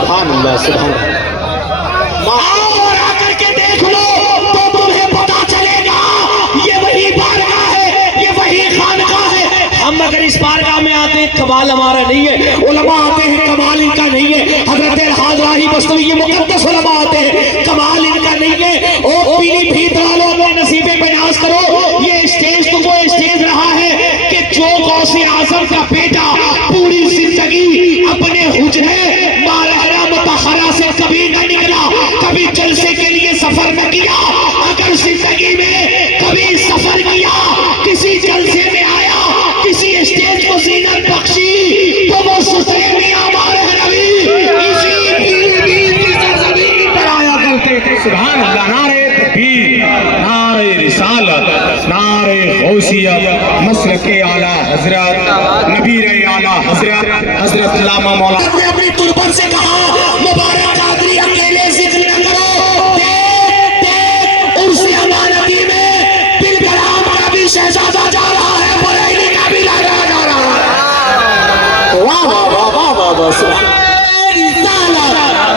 सुभान अल्लाह सुभान अल्लाह। और आकर के देख लो तो तुम्हें पता चलेगा ये वही बारगाह है, ये वही खानकाह है। हम अगर इस बारगाह में आते हैं कमाल हमारा नहीं है, उलमा आते हैं कमाल इनका नहीं है, हजरत हाजराही बस्तवी ये मुकद्दस उलमा आते हैं कमाल इनका नहीं है। ओ पीलीभीत वालों अपने नसीबे पे नाज करो, ये स्टेज तो वो स्टेज रहा है कि जो गौसे आजम का बेटा पूरी जिंदगी अपने हुजरे मालहरा मुतहरा से कभी न निकला, कभी जलसे के लिए सफर न किया। अगर जिंदगी में कभी सफर किया, किसी जलसे में आया, किसी स्टेज को जीनत बख्शी, तो वो सुसरे मियां मालहरा नबी इसी पीलीभीत की सरजमीन पर आया करते थे। सुभान अल्लाह। नारे तकबीर, नारे रिसालत, नारे गौसिया, मसलके आला हजरत, नबीर आला हजरत हजरत अल्लामा मौलाना ने अपनी तुरबन से कहा मुबारक कादरी अकेले जिक्र न करो, देख उर्से अमानती में बिल कलाम का भी शहजादा जा रहा है, बरेली का भी लाया जा रहा है। वाह वाह वाह वाह वाह वाह सुभान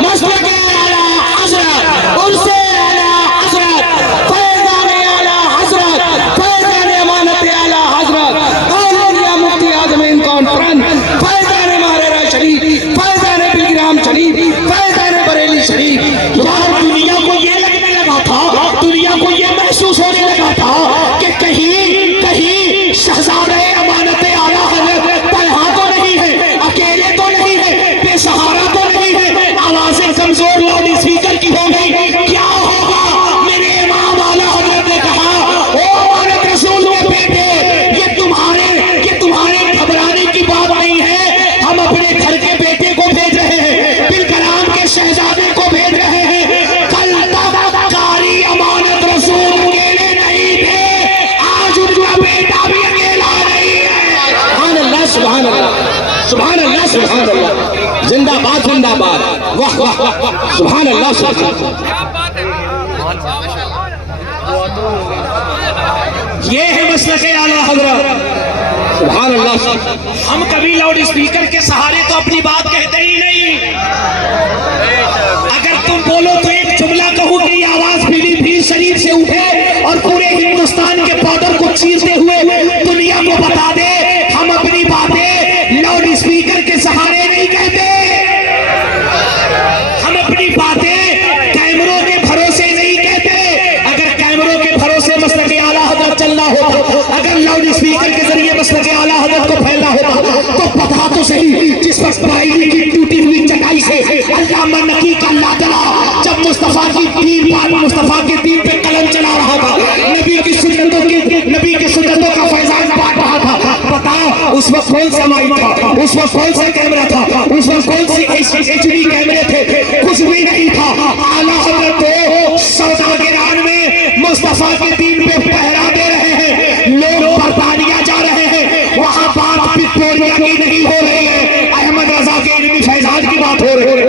मसलके आला हजरत, उर्से आला हजरत, फैज़ान आला हजरत, फैज़ान अमानत आला हजरत, औलिया मुफ्ती आज़मीन कॉन्फ्रेंस, फैज़ान मारेरा शरीफ, फैज़ान बिलग्राम शरीफ, फैज़ान बरेली शरीफ। यार दुनिया को ये लगने लगा था, दुनिया को ये महसूस होने लगा था कि कहीं कहीं शहजादे अमानत आला हजरत तन्हा तो नहीं है, अकेले तो नहीं है, बेसहारा तो नहीं है, आवाजें कमजोर लाउड स्पीकर की हो गई। क्या होगा? मेरे इमाम आला हजरत ने कहा ओ अमानत रसूल के बेटे, ये तुम्हारे घबराने की बात नहीं है, हम अपने घर के बेटे को भेज रहे हैं, बिल कलाम के शहजादे को भेज रहे हैं। कल तक कारी अमानत रसूल अकेले नहीं थे, आज उनका बेटा भी अकेला नहीं है। सुभान अल्लाह सुभान अल्लाह सुभान अल्लाह सुभान अल्लाह, जिंदाबाद जिंदाबाद, वाह वाह वाह, सुभान अल्लाह सुभान अल्लाह। ये है मसलके आला हजरत, सुभान अल्लाह। हम कभी लाउड स्पीकर के सहारे तो अपनी बात कहते ही नहीं। अगर तुम बोलो तो एक जुमला कहूं कि ये आवाज पीलीभीत शरीफ से उठे और पूरे हिंदुस्तान के बॉर्डर को चीरते हुए दुनिया को बता दे, हम अपनी बातें लाउड स्पीकर के सहारे नहीं कहते, हम अपनी बातें कैमरों के भरोसे नहीं कहते। अगर कैमरों के भरोसे मसलके आला हजरत चलना होता, अगर लाउड स्पीकर के जरिए मसलके आला हजरत को फैलना होता, तो पता तो सही जिस पर बरेली की टूटी हुई चटाई से अल्लामा नकी का लादला जब मुस्तफा की दीन पे कलम चला रहा था, नबी की सुन्नतों का फैजान बांट रहा था, बताओ उस वक्त कौन सा माइक था, उस वक्त कौन सा कैमरा था, उस वक्त कौन सी HD कैमरे थे, कुछ भी नहीं था। आला हजरत तो सौदागरान में मुस्तफा के दीन पे पहरा दे रहे हैं, लोग बरतानिया जा रहे हैं, वहां बात विक्टोरिया की नहीं हो रही है, अहमद रजा के इल्मी फैजान की बात हो रही है।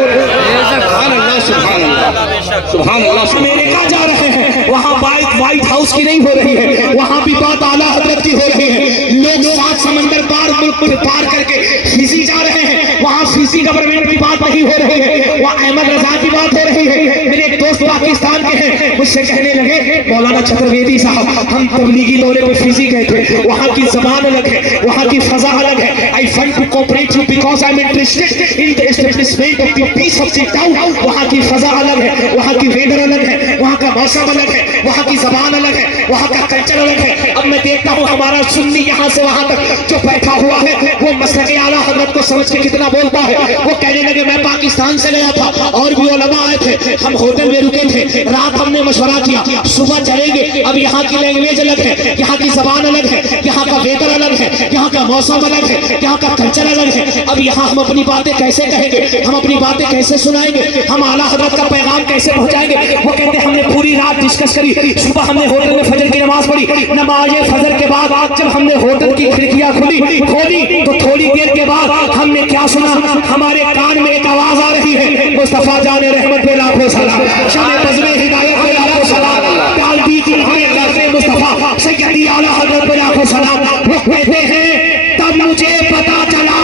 सुभान अल्लाह सुभान अल्लाह सुभान अल्लाह। अमेरिका जा रहे हैं, वहां व्हाइट हाउस की नहीं हो रही है, वहां भी बात आला हजरत की हो रही है। लोग 7 समंदर पार मुल्क पार करके फिजी जा रहे हैं, वहां फिजी गवर्नमेंट की बात नहीं हो रही है, वहां अहमद रजा की बात हो रही है। मेरे एक दोस्त पाकिस्तान के हैं, मुझसे कहने लगे मौलाना चतुर्वेदी साहब, हम तबलीगी दौरे में फिजी गए थे, वहां की जबान अलग है, वहां की फजा अलग है। I want to cooperate you because I am interested in the establishment of the peace of the town. वहां की फजा अलग है, वहां की वेदर अलग है, वहां का मौसम अलग है, वहां की जबान अलग है, वहां का कल्चर अलग है। अब मैं देखता हूँ हमारा सुन्नी यहाँ से वहां तक जो बैठा हुआ है, वो मसलके आला हजरत को समझ के कितना बोलता है। वो कहने लगे मैं पाकिस्तान से गया था और भी उलमा आए थे, हम होटल में रुके थे, रात हमने मशवरा किया सुबह चलेंगे। अब यहाँ की लैंग्वेज अलग है, यहाँ की जबान अलग है, यहाँ का वेदर अलग है, यहाँ का मौसम अलग है, यहाँ का कल्चर अलग है। अब यहाँ हम अपनी बातें कैसे कहेंगे, हम अपनी बातें कैसे सुनाएंगे, हम आला हजरत का पैगाम कैसे पहुंचाएंगे। वो कहते हमने पूरी रात डिस्कस करी, सुबह हमने होटल में फजर की नमाज पढ़ी, नमाज फजर के बाद जब हमने होटल की खिड़कियां खोली तो थोड़ी देर के बाद हमने क्या सुना, हमारे कान में एक आवाज आ रही है, मुस्तफा जाने रहमत पे लाखों सलाम, शाने बज़्मे हिदायत पे लाखों सलाम, डाल दी तुम्हारे दर्द मुस्तफा सैयदी आला हजरत पे लाखों सलाम। वो कहते हैं तब मुझे पता चला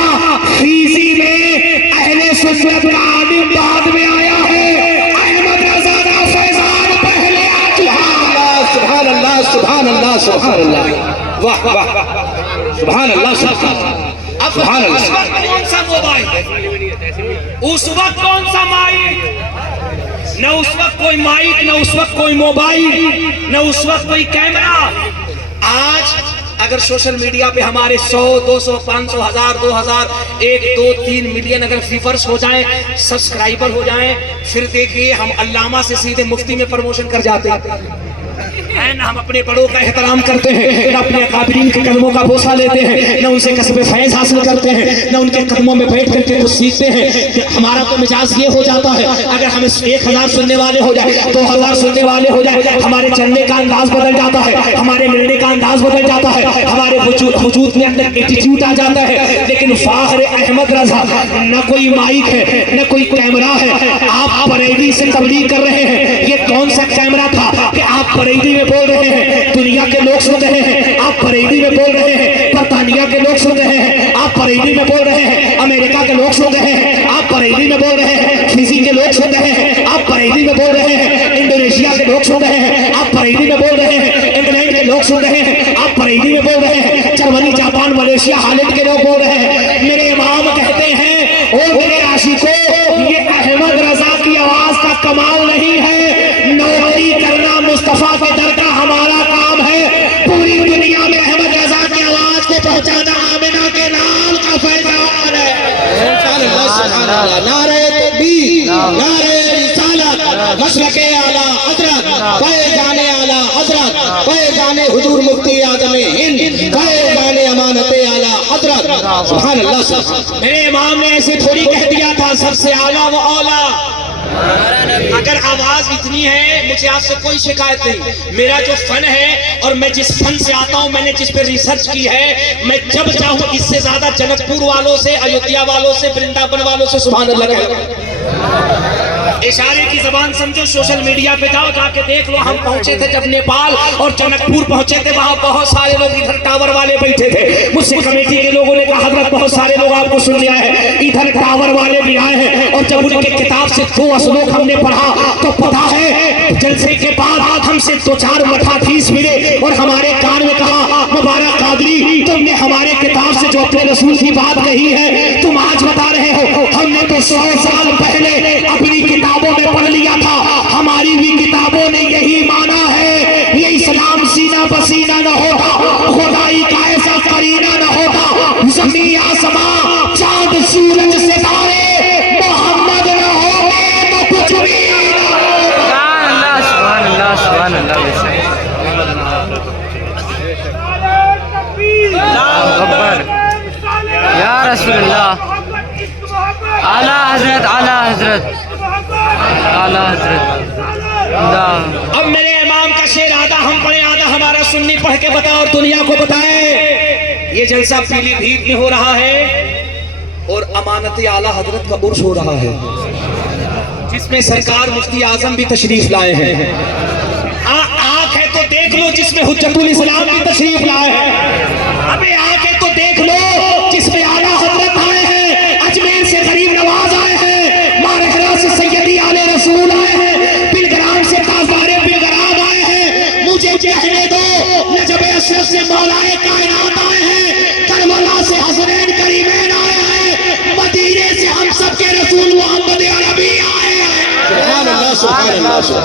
फिजी में अहले सुन्नत का आलिम सुभान अल्लाह, वाह वाह, सुभान अल्लाह, सुभान उस अल्लाह। वक्त कौन सा मोबाइल, उस वक्त कौन सा माइक, न उस वक्त कोई माइक, न उस वक्त कोई मोबाइल, न उस वक्त कोई कैमरा। आज अगर सोशल मीडिया पे हमारे 100, 200, 500, 1000, 2000, 1, 2, 3 मिलियन अगर व्यूअर्स हो जाएं, सब्सक्राइबर हो जाएं, फिर देखिए हम अल्लामा से सीधे मुफ्ती में प्रमोशन कर जाते हैं। न हम अपने बड़ों का एहतराम करते हैं, न अपने अकाबरीन के कदमों का बोसा लेते हैं, न उनसे कसबे फैज हासिल करते हैं, न उनके कदमों में बैठ करके कुछ सीखते हैं। कि हमारा तो मिजाज ये हो जाता है, अगर हमें 1000 सुनने वाले हो जाए, 2000 सुनने वाले हो जाए, हमारे चलने का अंदाज बदल जाता है, हमारे मिलने का अंदाज बदल जाता है, हमारे वजूद में अंदर एटीट्यूड आ जाता है। लेकिन फाखर अहमद रजा, न कोई माइक है, न कोई कैमरा है, आप बरेली से तबलीग कर रहे हैं। ये कौन सा कैमरा था कि आप बरेली में बोल रहे हैं, दुनिया के लोग सुन रहे हैं, आप बरेली में बोल रहे हैं, बरतानिया के लोग सुन रहे हैं, आप बरेली में बोल रहे हैं, अमेरिका के लोग सुन रहे हैं, आप बरेली में बोल रहे हैं, फिजी के लोग सुन रहे हैं, आप बरेली में बोल रहे हैं, इंडोनेशिया के लोग सुन रहे हैं, आप बरेली में बोल रहे हैं, इंग्लैंड के लोग सुन रहे हैं, आप बरेली में बोल रहे हैं, जर्मनी, जापान, मलेशिया, हालैंड के लोग बोल रहे हैं। मेरे इमाम कहते हैं, ओ मेरे आशिकों, ये अहमद रजा की आवाज का कमाल नहीं है, नौकरी करना मुस्तफा के दर का हमारा काम है। पूरी दुनिया में अहमद रजा की आवाज को पहुंचाना आमिना के लाल का फैजान है। नारे तकबीर, नारे रिसालत, मशरक़े आला हज़रत, पैगाने आला हज़रत, पैगाने हुजूर मुफ्ती आज़म हिंद, पैगाने अमानते आला हज़रत, सुभान अल्लाह। मेरे इमाम ने ऐसे थोड़ी कह दिया था, सबसे आला व औला। अगर आवाज इतनी है, मुझे आपसे कोई शिकायत नहीं। मेरा जो फन है और मैं जिस फन से आता हूं, मैंने जिस पे रिसर्च की है, मैं जब चाहूं इससे ज्यादा जनकपुर वालों से, अयोध्या वालों से, वृंदावन वालों से सुभान अल्लाह कहूं। इशारे की जबान समझो, सोशल मीडिया पे जाओ, जाके देख लो। हम पहुंचे थे जब नेपाल और जनकपुर पहुंचे थे, वहां बहुत सारे लोग इधर टावर वाले बैठे थे। मुझसे कमेटी के लोगों ने कहा, हजरत बहुत सारे लोग आपको सुन लिया है, इधर टावर वाले भी आए हैं। और जब उनके किताब से 2 श्लोक हमने पढ़ा तो पता है, जलसे के बाद हमसे 2-4 मठाधीश मिले और हमारे कान में कहा, मुबारक कादरी, तुमने हमारे किताब से जो अपने रसूल की बात कही है, तुम आज बता रहे हो। हमने तो 100 साल पहले अपनी किताबों में पढ़ लिया था, हमारी भी किताबों ने यही माना है। ये इस्लाम सीना पसीना न होता, खुदाई का ऐसा करीना न होता, ज़मीन आसमां, चांद सूरज सितारे मोहम्मद न होगे तो कुछ भी न होगा। सुभान अल्लाह, सुभान अल्लाह। या रसूल अल्लाह, आला हजरत, आला हजरत, आला हजरत। अब मेरे इमाम का शेर आधा हम पढ़े, आधा हमारा सुन्नी पढ़ के बताओ और दुनिया को बताए। ये जलसा पीलीभीत में हो रहा है और अमानत आला हजरत का उर्स हो रहा है, जिसमें सरकार मुफ्ती आजम भी तशरीफ लाए हैं। आंख है तो देख लो, जिसमें हुज्जतुल इस्लाम भी तशरीफ लाए हैं। अबे आंख है तो देख लो, जिसमें आला हजरत आए हैं, अजमेर से गरीब नवाज आए हैं, मारहरा से सैयदी आले रसूल आए हैं, बिलग्राम से ताजदारे बिलग्राम आए हैं। मुझे कहने दो, नजब अशरफ से मौलाए कायनात आए हैं, करबला से हसनैन करीमैन आए हैं, मदीने से हम सबके रसूल मोहम्मद अरबी आए हैं।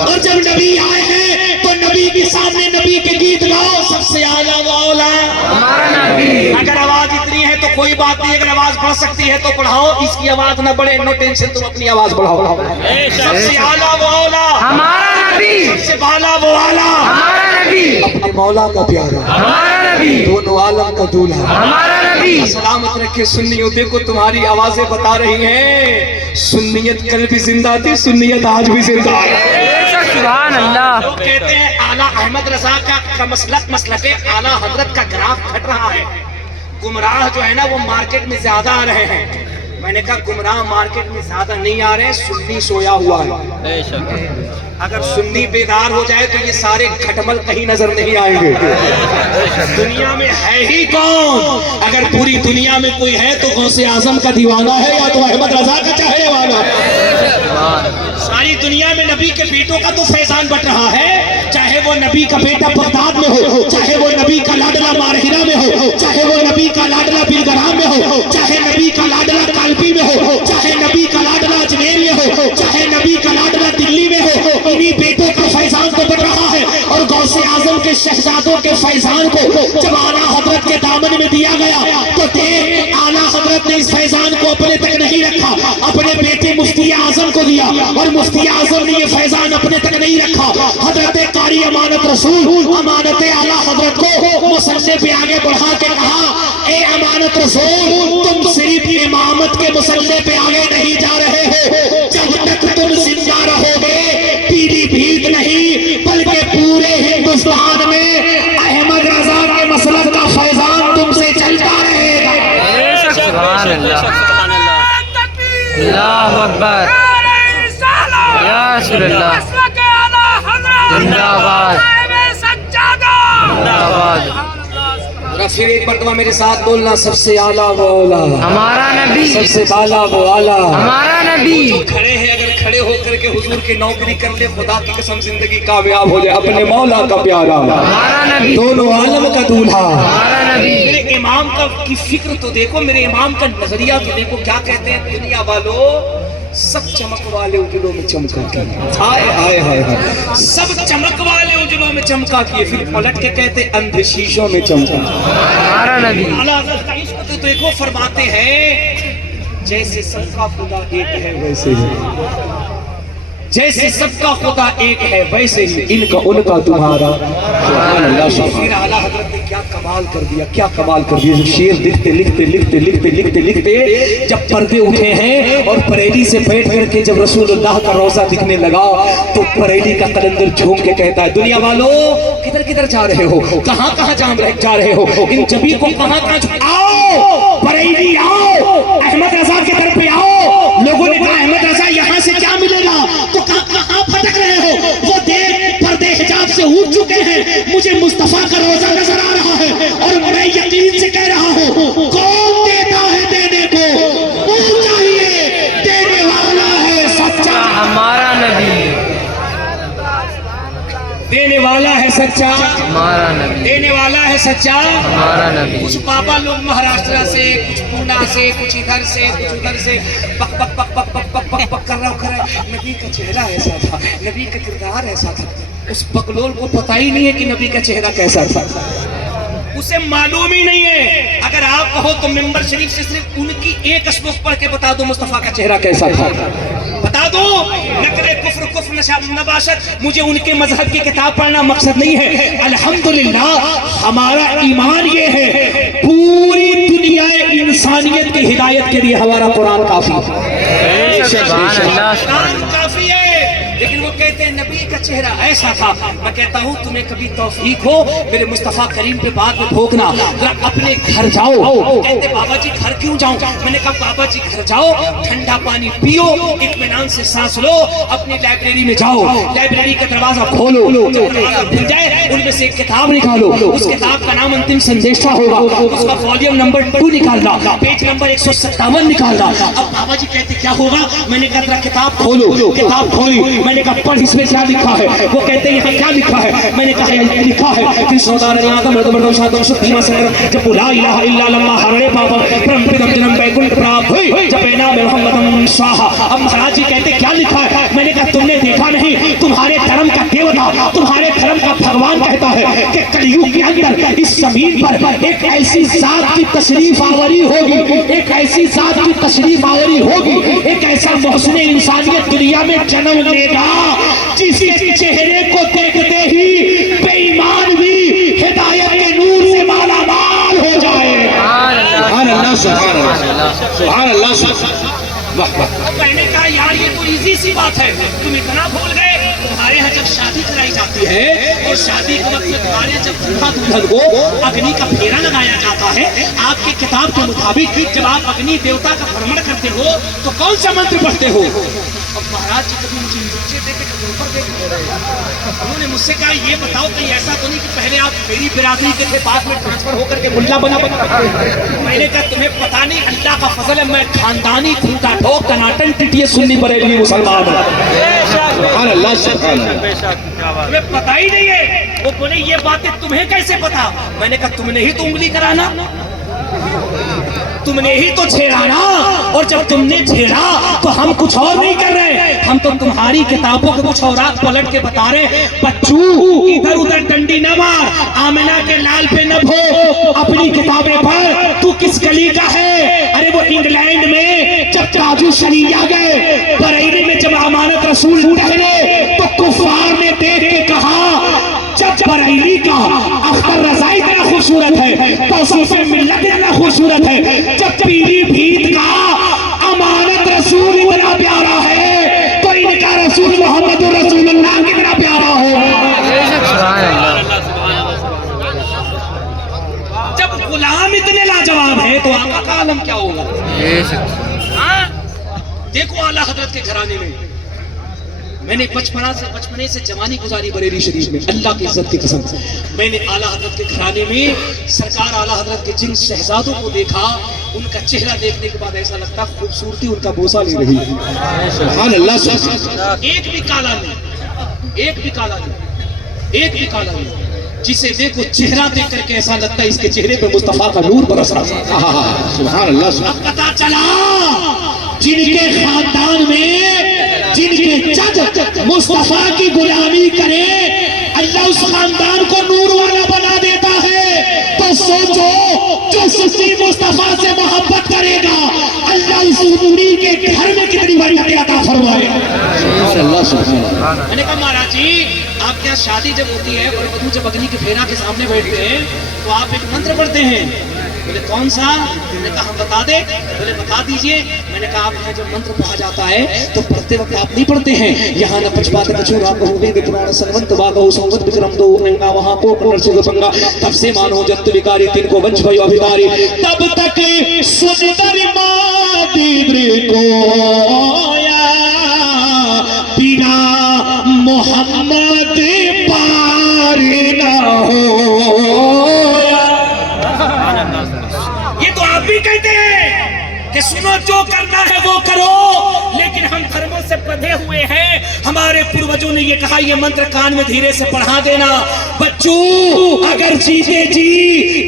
और जब नबी आए हैं तो नबी के सामने नबी के गीत गाओ, सबसे आला व औला हमारा नबी। अगर आवाज इतनी है तो कोई बात नहीं, अगर आवाज बढ़ सकती है तो बढ़ाओ, इसकी आवाज ना बढ़े, नो टेंशन, तुम अपनी आवाज बढ़ाओ। सबसे आला व औला हमारा नबी, सबसे बाला वो आला हमारा नबी, अपने मौला का प्यारा, हमारा नबी, दोनों आलम का दूल्हा। हमारा नबी। सलामत रखे सुन्नियों, देखो तुम्हारी आवाजें बता रही हैं, सुन्नियत कल भी जिंदा थी, सुन्नियत आज भी जिंदा है। सुभान अल्लाह। लोग कहते हैं आला अहमद रजा का मसलक आला हजरत का ग्राफ घट रहा है। गुमराह जो है ना वो मार्केट में ज्यादा आ रहे हैं। मैंने कहा गुमराह मार्केट में ज्यादा नहीं आ रहे, सुन्नी सोया हुआ है। अगर सुन्नी बेदार हो जाए तो ये सारे खटमल कहीं नजर नहीं आएंगे। दुनिया में है ही कौन? अगर पूरी दुनिया में कोई है तो गौसे आजम का दीवाना है या तो अहमद रजा का चाहने वाला है। सारी दुनिया में नबी के बेटों का तो फैजान बट रहा है, चाहे वो नबी का बेटा बगदाद में हो, चाहे वो नबी का लाडला मारहिरा में हो, चाहे वो नबी का लाडला बिलग्राम में हो, चाहे नबी का लाडला कालपी में हो, चाहे नबी का लाडला अजमेर में हो, चाहे नबी का लाडला दिल्ली में हो, इन्हीं बेटों का फैजान तो बट रहा है। और गौसे आजम के शहजादों के फैजान को जब आला हजरत के दामन में दिया गया तो देख आला हजरत ने इस फैजान को अपने तक नहीं रखा, अपने बेटे मुफ्ती आजम को दिया, और मुफ्ती आजम ने ये फैजान अपने तक नहीं रखा। हजरत कारी अमानत रसूल अमानत आला हजरत को मुसल्ले पे आगे बढ़ा के कहा, ए अमानत रसूल, तुम सिर्फ इमामत के मुसल्ले पे आगे नहीं जा रहे हो, जब तक तुम जिंदा रहोगे पीलीभीत नहीं बल्कि पूरे हिंदुस्तान में अहमद रजा के मसलक का फैजान तुमसे चलता रहेगा। सुभान अल्लाह, अल्लाहु अकबर, या रसूलल्लाह, जिंदाबाद जिंदाबाद। फिर एक मरतबा मेरे साथ बोलना, सबसे आला वो आला, हमारा नबी, सबसे बाला वो आला। हमारा नबी। जो खड़े हैं, अगर खड़े होकर के हुजूर की नौकरी कर ले, खुदा की कसम जिंदगी कामयाब हो जाए। अपने मौला का प्यारा, हमारा नबी, दोनों आलम का दूल्हा, हमारा नबी। मेरे इमाम का की फिक्र तो देखो, मेरे इमाम का नजरिया तो देखो। क्या कहते हैं दुनिया वालों, सब चमक वाले उजलों में चमका किए, हाय हाय हाय हाय, सब चमक वाले उजलों में चमका किए, फिर पलट के कहते अंधे शीशों में चमका। हमारा नबी। आला हज़रत का इश्क तो देखो, फरमाते हैं जैसे सबका खुदा एक है वैसे ही, जैसे सबका खुदा एक है वैसे ही इनका उनका तुम्हारा। फिर आला हजरत ने क्या कमाल कर दिया, क्या कमाल कर दिया। जब शेर लिखते लिखते लिखते लिखते लिखते लिखते जब पर्दे उठे हैं और बरेली से बैठ करके जब रसूलुल्लाह का रोजा दिखने लगा तो बरेली का कलंदर झूम के कहता है, दुनिया वालों किधर किधर जा रहे हो, कहाँ कहाँ जा रहे हो, इन जबी को कहाँ कहाँ, आओ बरेली आओ, अहमद रजा की तरफ पे आओ। लोगों ने कहा अहमद रजा यहाँ से क्या मिलेगा, तो कहाँ भटक रहे हो, वो देख पर्दे हिजाब से उठ चुके हैं, मुझे मुस्तफा का रोजा नजर आ रहा है और मैं यकीन से कह रहा हूँ, कौन देता है देने को, मुझे चाहिए, देने वाला है सच्चा, हमारा नबी, देने वाला है सच्चा, हमारा नबी, देने वाला है सच्चा, हमारा नबी। कुछ पापा लोग महाराष्ट्र से, कुछ पूना से, कुछ इधर से, कुछ उधर से पक पक पक पक पक पक पक पक कर रहा है। नबी का चेहरा ऐसा था, नबी का किरदार ऐसा था, उस बकलोल को पता ही नहीं है कि नबी का चेहरा कैसा था, उसे मालूम ही नहीं है। अगर आप कहो तो मिंबर शरीफ से सिर्फ उनकी एक श्लोक पढ़ के बता दो मुस्तफा का चेहरा कैसा था, बता दो। नकरे कुफ्र कुफ्र नबाशत, मुझे उनके मजहब की किताब पढ़ना मकसद नहीं है। अल्हम्दुलिल्लाह हमारा ईमान ये है, पूरी दुनिया इंसानियत की हिदायत के लिए हमारा कुरान काफी है, सुभान अल्लाह, कुरान काफी है। लेकिन वो कहते हैं नबी का चेहरा ऐसा था। मैं कहता हूँ तुम्हें कभी तौफीक हो मेरे मुस्तफा करीम पे बाद में भोगना, जरा अपने घर जाओ। कहते बाबा जी घर क्यों जाऊं, मैंने कहा बाबा जी घर जाओ, ठंडा पानी पियो, इत्मीनान से सांस लो, अपनी लाइब्रेरी में जाओ, लाइब्रेरी का दरवाजा खोलो, जब दरवाजा खुल जाए उनमें से एक किताब निकालो, उस किताब का नाम अंतिम संदेशा होगा, उसका वॉल्यूम नंबर 2 निकालना, पेज नंबर 157 निकालना। अब बाबा जी कहते क्या होगा, मैंने कहा किताब खोलो, किताब खोली, मैंने कहा पढ़ इसमें क्या लिखा है, वो कहते हैं यहाँ क्या लिखा है, मैंने कहा लिखा है कि सौदार जब ला इलाहा इल्लल्लाह हरे पापम परमपितम जन्म बैकुंठ प्राप्त हुई जब नाम मोहम्मद स्वाहा। अब महाराज जी कहते क्या लिखा है, मैंने कहा तुमने देखा नहीं, तुम्हारे धर्म का देवता, तुम्हारे धर्म का भगवान कहता है कि कलयुग के अंदर इस जमीन पर एक ऐसी जात की तशरीफ आवरी होगी, एक ऐसी जात की तशरीफ आवरी होगी, एक ऐसा मोहसिन इंसानियत दुनिया में जन्म लेगा जिसके चेहरे को देखते ही बेईमान भी हिदायत के नूर से माला माल हो जाए। सुभान अल्लाह, सुभान अल्लाह, सुभान अल्लाह। मैंने कहा यार ये तो इजी सी बात है, तुम इतना भूल गए। तुम्हारे यहाँ जब शादी कराई जाती है और शादी के वक्त तुम्हारे यहाँ जब दूल्हा दुल्हन को अग्नि का फेरा लगाया जाता है, आपकी किताब के मुताबिक जब आप अग्नि देवता का भ्रमण करते हो तो कौन सा मंत्र पढ़ते हो, अब महाराज जी कभी मुझे नीचे देखे कभी ऊपर देखे रहे। उन्होंने मुझसे कहा ये बताओ कहीं ऐसा तो नहीं कि पहले आप मेरी बिरादरी के थे बाद में ट्रांसफर होकर के मुल्ला बना। मैंने कहा तुम्हें पता नहीं अल्लाह का फजल है, मैं खानदानी खूंटा ठोक टनाटन टिटिए सुन्नी बरेलवी मुसलमान हूं। तुम्हें पता ही नहीं है। वो बोले ये बातें तुम्हें कैसे पता? मैंने कहा तुमने ही तो उंगली कराना, तुमने ही तो छेड़ा ना, और जब तुमने छेड़ा तो हम कुछ और नहीं कर रहे, हम तो तुम्हारी किताबों को कुछ और पलट के बता रहे। बच्चू इधर उधर डंडी न मार, आमिना के लाल पे न भो, अपनी किताबें पढ़। तू किस गली का है? अरे वो इंग्लैंड में जब काजू शरीया गए, बरेली में जब अमानत रसूल टहले तो कुफार ने देख के कहा जब बरेली का अख्तर रजा इतना खूबसूरत है तो सूफे मिल्लत इतना खूबसूरत है, जब पीलीभीत का अमानत रसूल इतना प्यारा है तो इनका रसूल मोहम्मद रसूलुल्लाह कितना प्यारा हो। जब गुलाम इतने लाजवाब है तो आका का आलम क्या होगा? देखो आला हजरत के घराने में मैंने बचपने से जवानी गुजारी बरेली शरीफ में, अल्लाह की इज्जत की कसम। मैंने आला हजरत के घराने में सरकार आला हजरत के जिन शहजादों को देखा, उनका चेहरा देखने के बाद ऐसा लगता खूबसूरती उनका बोसा ले रही है। एक भी काला नहीं, एक भी काला नहीं, एक भी काला नहीं। जिसे देखो चेहरा देख करके ऐसा लगता है इसके चेहरे पे मुस्तफा का नूर बरस रहा है। सुभान अल्लाह। पता चला जिनके खानदान में जिनके जज मुस्तफा की गुलामी करे, अल्लाह उस खानदान को नूर वाला बना देता है। तो सोचो जो सुन्नी मुस्तफा से मोहब्बत करेगा, अल्लाह उस नूरी के घर में कितनी बड़ी अता फरमाएगा। मैंने कहा महाराज जी आपके यहाँ शादी जब होती है और वधू जब अग्नि के फेरा के सामने बैठते हैं तो आप एक मंत्र पढ़ते हैं। बोले कौन सा? मैंने कहा हम बता दे। बोले बता दीजिए। मैंने कहा आप यहाँ जब मंत्र पढ़ा जाता है तो पढ़ते वक्त आप नहीं पढ़ते हैं यहाँ न पचपात कचूरा कहूँगे विपुराण संवंत बागो संवत विक्रम दो नंगा वहाँ को कन्नड़ से गंगा तब से मानो जत्त विकारी तीन को वंश भयो अभिकारी तब तक सुंदर मादी को बिना मोहम्मद पार न हो। ये तो आप भी कहते हैं कि सुनो जो करना है वो करो, लेकिन हम धर्मों से बंधे हुए हैं। हमारे पूर्वजों ने ये कहा ये मंत्र कान में धीरे से पढ़ा देना। बच्चू अगर जीते जी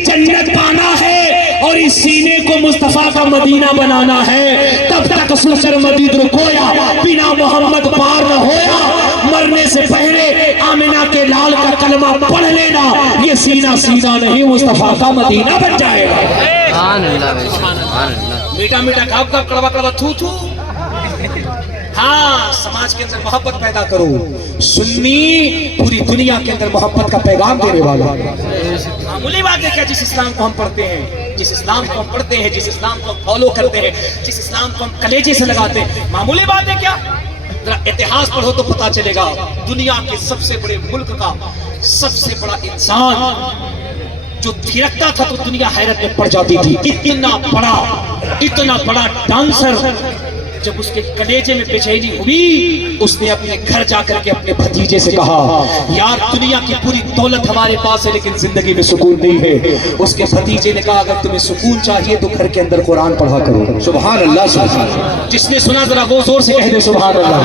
जन्नत पाना है और इस सीने को मुस्तफा का मदीना बनाना है, तब तक सुसर मदीद रुकोया बिना मोहम्मद पार न होया। मरने से पहले आमिना के लाल का कलमा पढ़ लेना, ये सीना सीना नहीं मुस्तफा का मदीना बन जाएगा। मीठा मीठा खाब खाब कड़वा कड़वा थू थू। हाँ, समाज के अंदर मोहब्बत पैदा करो। सुन्नी पूरी दुनिया के अंदर मोहब्बत का पैगाम देने वाला। मामूली बात है क्या जिस इस्लाम को हम पढ़ते हैं, जिस इस्लाम को हम पढ़ते हैं, जिस इस्लाम को हम फॉलो करते हैं, जिस इस्लाम को हम कलेजे से लगाते हैं, मामूली बात है क्या? जरा इतिहास पढ़ो तो पता चलेगा। दुनिया के सबसे बड़े मुल्क का सबसे बड़ा इंसान जो थिरकता था तो दुनिया हैरत में पड़ जाती थी। इतना बड़ा डांसर जब उसके कलेजे में बेचैनी हुई, उसने अपने घर जाकर के अपने भतीजे से कहा यार दुनिया की पूरी दौलत हमारे पास है लेकिन जिंदगी में सुकून नहीं है। उसके भतीजे ने कहा अगर तुम्हें सुकून चाहिए तो घर के अंदर कुरान पढ़ा करो। सुभान अल्लाह। जिसने सुना जरा वो जोर से कह दे सुभान अल्लाह।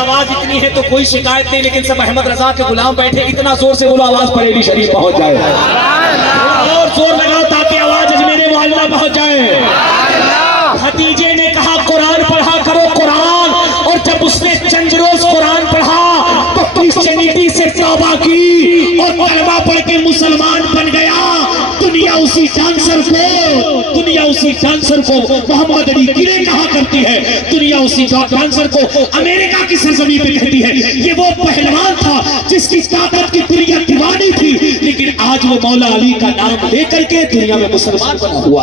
आवाज इतनी है तो कोई शिकायत नहीं, लेकिन सब अहमद रजा के गुलाम बैठे, इतना जोर से बोलो आवाज बरेली शरीफ पहुंच जाए। और जोर लगाओ ताकि आवाज अजमेरे मोहल्ला पहुंच जाए। भतीजे ने कहा कुरान पढ़ा करो कुरान, और जब उसने चंद रोज कुरान पढ़ा तो क्रिश्चियनिटी से तौबा की और कलमा पढ़ के मुसलमान बन गया। दुनिया उसी डांसर को मोहम्मद अली गिरे कहा करती है, दुनिया उसी डांसर को अमेरिका की सरजमी पे कहती है। ये वो पहलवान था जिसकी ताकत की दुनिया दीवानी थी, लेकिन आज वो मौला अली का नाम लेकर के दुनिया में मुसलमान बना हुआ।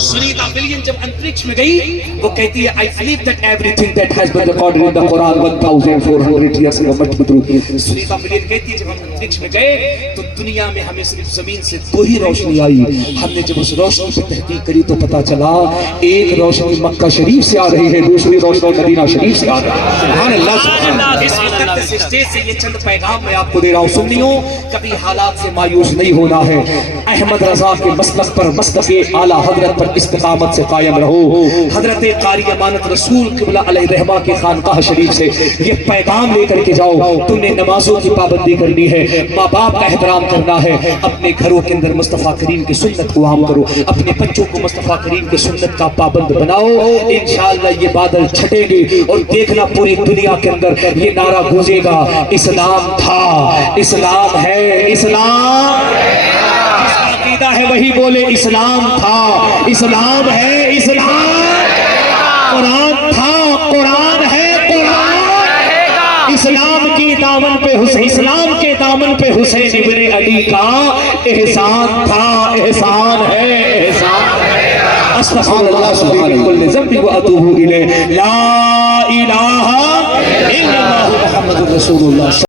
सुनीता विलियम जब अंतरिक्ष में गई वो कहती है I believe that everything that has been recorded in the Quran 1400 years ago must be true. Sunita William कहती है जब हम अंतरिक्ष में गए तो दुनिया में हमें सिर्फ जमीन से 2 ही रोशनी आई। हमने जब उस रोशनी पर तहकीक करी तो पता चला एक रोशनी मक्का शरीफ से आ रही है, दूसरी रोशनी मदीना शरीफ से आ रही है। सुभान अल्लाह, सुभान अल्लाह। इस मुक़द्दस स्टेज से ये चंद पैगाम मैं आपको दे रहा हूँ। सुन्नियों, कभी हालात से मायूस नहीं होना है। अहमद रजा के मसलक पर, मसलक आला हजरत पर इस्तिकामत से कायम रहो। हजरत कारी अमानत रसूल क़िबला अलैहिर्रहमा के खानकाह शरीफ से ये पैगाम लेकर के जाओ। तुमने नमाजों की पाबंदी करनी है, माँ बाप का एहतराम करना है, अपने घरों के अंदर मुस्तफ़ा करीम की सुन्नत को आम करो, अपने बच्चों को मुस्तफ़ा करीम की सुन्नत का पाबंद बनाओ। इंशाअल्लाह ये बादल छटेंगे और देखना पूरी दुनिया के अंदर ये नारा गूंजेगा, इस्लाम था, इस्लाम है, इस्लाम जिसका अकीदा है वही बोले इस्लाम था, इस्लाम है, इस्लाम कुरान था, कुरान है, कुरान इस्लाम की दामन पे हुसैन, इस्लाम के दामन पे हुसैन इब्ने अली का एहसान था, एहसान है, एहसान है। अस्तगफिरुल्लाह सुब्हान कुल्ल ज़ंबि व अतूबु इलैह। ला इलाहा इल्लल्लाह मुहम्मदुर रसूलुल्लाह।